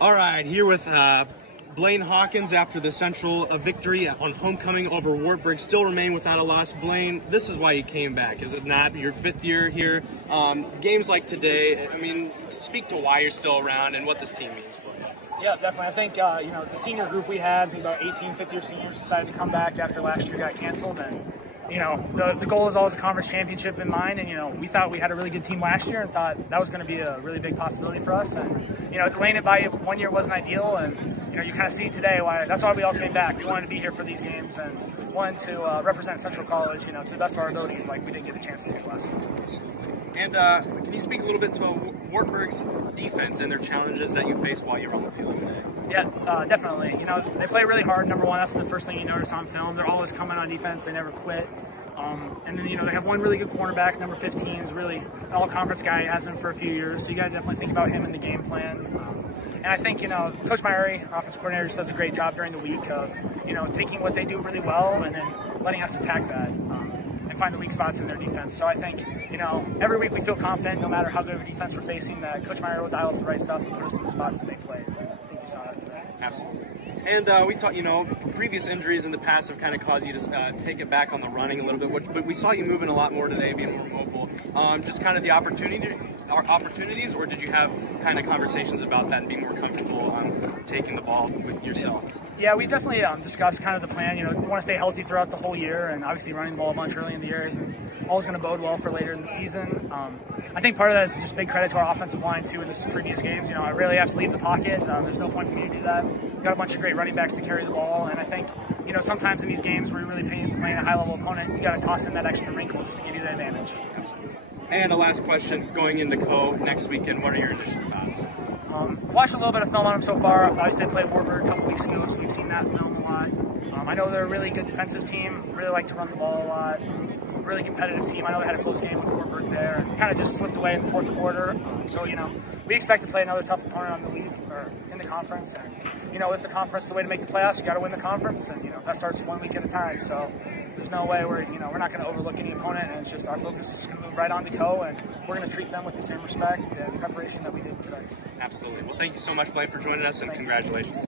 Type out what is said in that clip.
All right, here with Blaine Hawkins after the Central victory on homecoming over Wartburg. Still remain without a loss. Blaine, this is why you came back, is it not? Your fifth year here. Games like today, I mean, speak to why you're still around and what this team means for you. Yeah, definitely. I think the senior group we had, about 18 fifth-year seniors, decided to come back after last year got canceled, and the goal is always a conference championship in mind, and we thought we had a really good team last year and thought that was going to be a really big possibility for us, and delaying it by 1 year wasn't ideal, and you kind of see today why. That's why we all came back. We wanted to be here for these games and wanted to represent Central College, to the best of our abilities, like we didn't get a chance to do last year. And can you speak a little bit to Wartburg's defense and their challenges that you faced while you were on the field today? Yeah, definitely. They play really hard. Number one, that's the first thing you notice on film. They're always coming on defense. They never quit. And then, they have one really good cornerback, number 15, is really an all-conference guy, has been for a few years. So you got to definitely think about him in the game plan. And I think, Coach Myrie, offensive coordinator, just does a great job during the week of, taking what they do really well and then letting us attack that and find the weak spots in their defense. So I think, every week we feel confident, no matter how good of a defense we're facing, that Coach Myrie will dial up the right stuff and put us in the spots to make plays. And I think we saw that today. Absolutely. And we talked, previous injuries in the past have kind of caused you to take it back on the running a little bit, but we saw you moving a lot more today, being more mobile. Just kind of the opportunities, or did you have kind of conversations about that and being more comfortable taking the ball with yourself? Yeah, we've definitely discussed kind of the plan. We want to stay healthy throughout the whole year, and obviously running the ball a bunch early in the year isn't always going to bode well for later in the season. I think part of that is just big credit to our offensive line, too, in the previous games. I really have to leave the pocket. There's no point for me to do that. We've got a bunch of great running backs to carry the ball, and I think, sometimes in these games where you're really playing a high-level opponent, you got to toss in that extra wrinkle just to give you the advantage. Absolutely. And a last question, going into Co next weekend, what are your initial thoughts? Watched a little bit of film on them so far. Obviously, I played Wartburg a couple weeks ago, so we've seen that film a lot. I know they're a really good defensive team, really like to run the ball a lot. Really competitive team. I know they had a close game with Wartburg there. Kind of just slipped away in the fourth quarter. So, we expect to play another tough opponent on the league or in the conference. And, with the conference, the way to make the playoffs, you got to win the conference. And, that starts 1 week at a time. So there's no way we're not going to overlook any opponent. And it's just our focus is going to move right on to Co. And we're going to treat them with the same respect and preparation that we did today. Absolutely. Well, thank you so much, Blaine, for joining us, and congratulations.